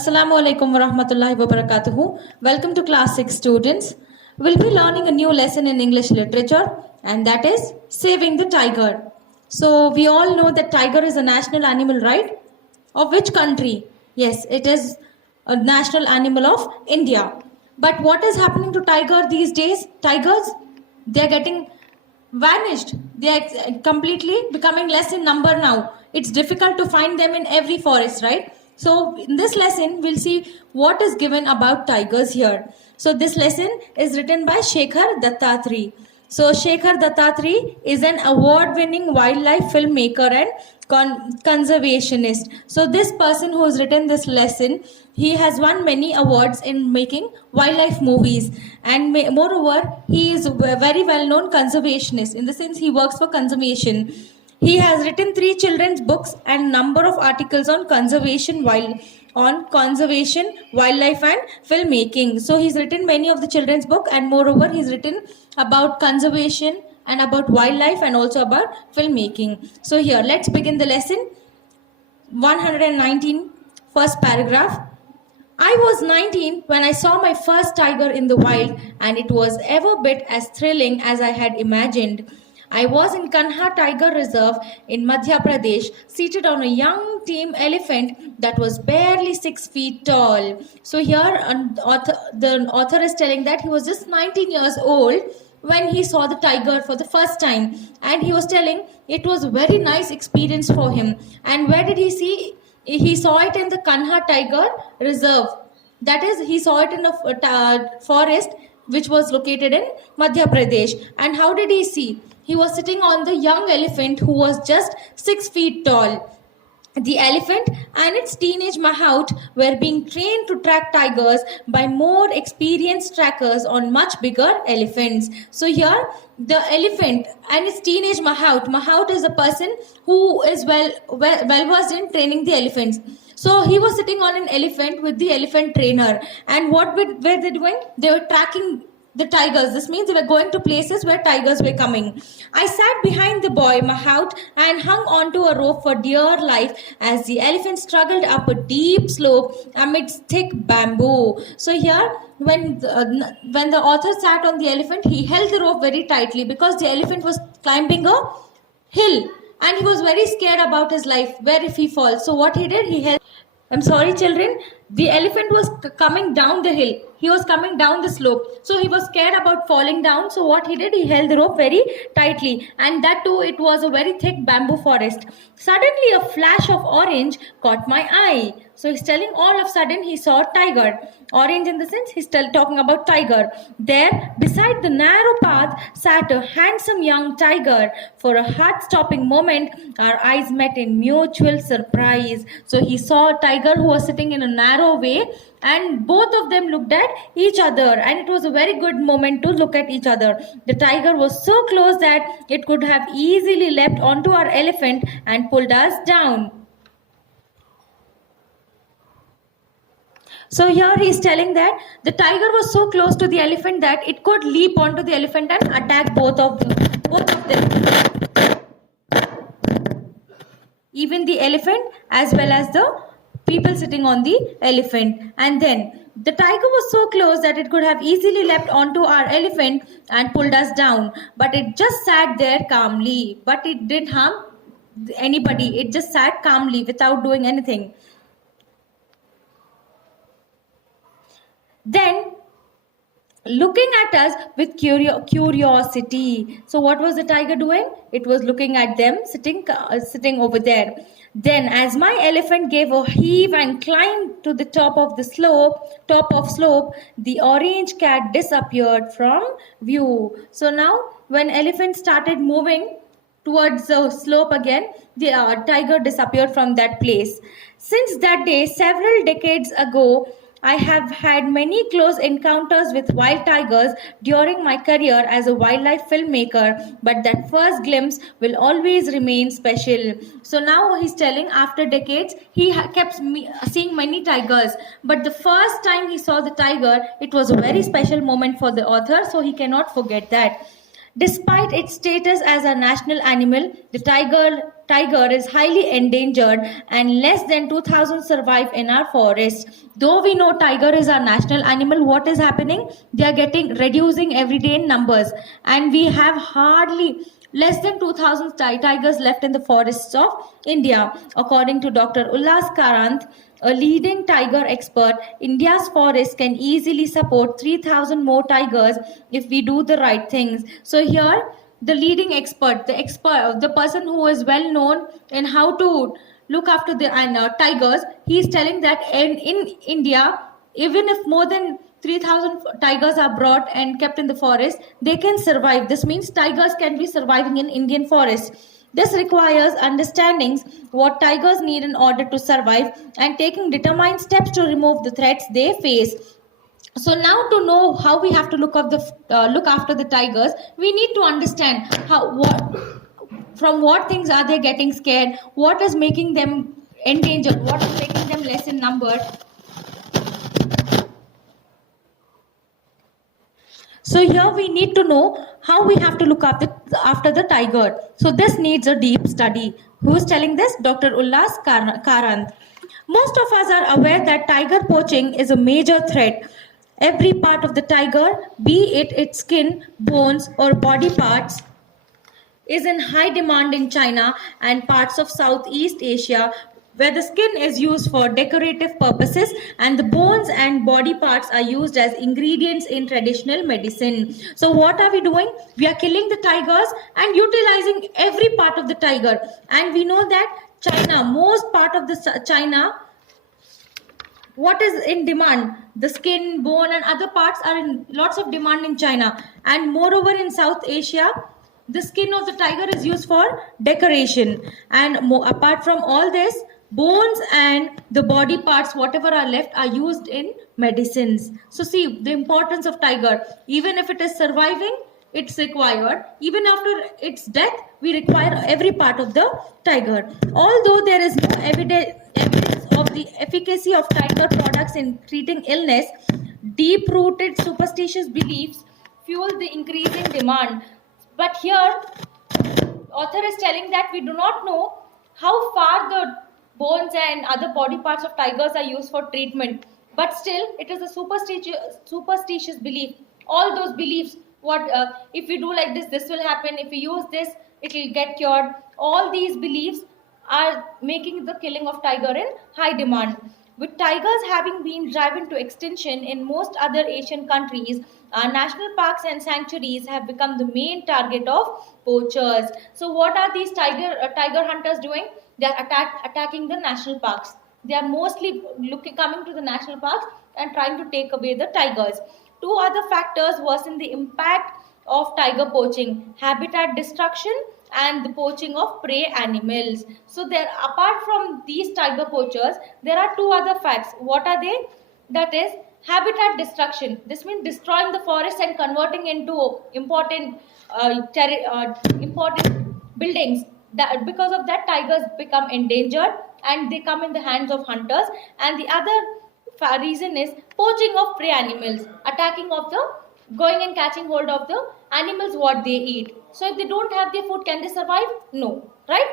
Assalamu alaikum wa rahmatullahi wa barakatuhu. Welcome to class 6 students. We'll be learning a new lesson in English literature, and that is Saving the Tiger. So we all know that tiger is a national animal, right? Of which country? Yes, it is a national animal of India. But what is happening to tiger these days? Tigers, they are getting vanished. They are completely becoming less in number now. It's difficult to find them in every forest, right? So in this lesson, we'll see what is given about tigers here. So this lesson is written by Shekhar Dattatri. So Shekhar Dattatri is an award-winning wildlife filmmaker and conservationist. So this person who has written this lesson, he has won many awards in making wildlife movies, and moreover he is a very well-known conservationist in the sense he works for conservation. He has written 3 children's books and number of articles on conservation, wildlife and filmmaking. So he's written many of the children's book, and moreover he's written about conservation and about wildlife and also about filmmaking. So here, let's begin the lesson. 119, first paragraph. I was 19 when I saw my first tiger in the wild, and it was ever bit as thrilling as I had imagined. I was in Kanha Tiger Reserve in Madhya Pradesh, seated on a young tame elephant that was barely 6 feet tall. So here the author is telling that he was just 19 years old when he saw the tiger for the first time, and he was telling it was a very nice experience for him. And where did he see? He saw it in the Kanha Tiger Reserve. That is, he saw it in a forest which was located in Madhya Pradesh. And how did he see? He was sitting on the young elephant who was just 6 feet tall. The elephant and its teenage mahout were being trained to track tigers by more experienced trackers on much bigger elephants. So here, the elephant and its teenage mahout is a person who is well versed in training the elephants. So he was sitting on an elephant with the elephant trainer, and what were they doing? They were tracking the tigers. This means they were going to places where tigers were coming. I sat behind the boy mahout and hung onto a rope for dear life as the elephant struggled up a deep slope amidst thick bamboo. So here, when the author sat on the elephant, he held the rope very tightly because the elephant was climbing a hill, and he was very scared about his life, where if he falls. So what he did, he held. I'm sorry, children. The elephant was coming down the hill. He was coming down the slope. So he was scared about falling down. So what he did, he held the rope very tightly. And that too, it was a very thick bamboo forest. Suddenly, a flash of orange caught my eye. So he's telling all of a sudden he saw a tiger. Orange in the sense he's talking about tiger. There, beside the narrow path, sat a handsome young tiger. For a heart-stopping moment, our eyes met in mutual surprise. So he saw a tiger who was sitting in a narrow way, and both of them looked at each other, and it was a very good moment to look at each other. The tiger was so close that it could have easily leapt onto our elephant and pulled us down. So here he is telling that the tiger was so close to the elephant that it could leap onto the elephant and attack both of them. Even the elephant as well as the people sitting on the elephant. And then the tiger was so close that it could have easily leapt onto our elephant and pulled us down. But it just sat there calmly. But it didn't harm anybody. It just sat calmly without doing anything. Then, looking at us with curiosity. So what was the tiger doing? It was looking at them sitting over there. Then, as my elephant gave a heave and climbed to the top of slope, the orange cat disappeared from view. So now, when elephant started moving towards the slope again, the tiger disappeared from that place. Since that day, several decades ago, I have had many close encounters with wild tigers during my career as a wildlife filmmaker, but that first glimpse will always remain special. So now he's telling after decades, he kept seeing many tigers, but the first time he saw the tiger, it was a very special moment for the author, so he cannot forget that. Despite its status as a national animal, the tiger is highly endangered and less than 2000 survive in our forest. Though we know tiger is our national animal, what is happening? They are getting reducing every day in numbers, and we have hardly less than 2000 tigers left in the forests of India. According to Dr. Ullas Karanth, a leading tiger expert, India's forests can easily support 3000 more tigers if we do the right things. So here the leading expert, the person who is well known in how to look after the tigers, he is telling that in India, even if more than 3000 tigers are brought and kept in the forest, they can survive. This means tigers can be surviving in Indian forests. This requires understanding what tigers need in order to survive and taking determined steps to remove the threats they face. So now, to know how we have to look after the tigers, we need to understand from what things are they getting scared, what is making them endangered, what is making them less in number. So here we need to know how we have to look after the tiger. So this needs a deep study. Who is telling this? Dr. Ullas Karanth. Most of us are aware that tiger poaching is a major threat. Every part of the tiger, be it its skin, bones, or body parts, is in high demand in China and parts of Southeast Asia, where the skin is used for decorative purposes and the bones and body parts are used as ingredients in traditional medicine. So what are we doing? We are killing the tigers and utilizing every part of the tiger. And we know that China, most part of the China, what is in demand? The skin, bone, and other parts are in lots of demand in China. And moreover, in South Asia, the skin of the tiger is used for decoration. And apart from all this, bones and the body parts, whatever are left, are used in medicines. So see the importance of tiger. Even if it is surviving, it's required. Even after its death, we require every part of the tiger. Although there is no evidence of the efficacy of tiger products in treating illness, deep-rooted superstitious beliefs fuel the increasing demand. But here, author is telling that we do not know how far the bones and other body parts of tigers are used for treatment. But still, it is a superstitious belief. All those beliefs, if we do like this will happen. If we use this, it will get cured. All these beliefs are making the killing of tiger in high demand. With tigers having been driven to extinction in most other Asian countries, national parks and sanctuaries have become the main target of poachers. So what are these tiger hunters doing? They are attacking the national parks. They are mostly coming to the national parks and trying to take away the tigers. Two other factors worsen the impact of tiger poaching: habitat destruction and the poaching of prey animals. So apart from these tiger poachers, there are two other facts. What are they? That is habitat destruction. This means destroying the forest and converting into important buildings. Because of that, tigers become endangered and they come in the hands of hunters. And the other reason is poaching of prey animals, going and catching hold of the animals what they eat. So if they don't have their food, can they survive? No, right?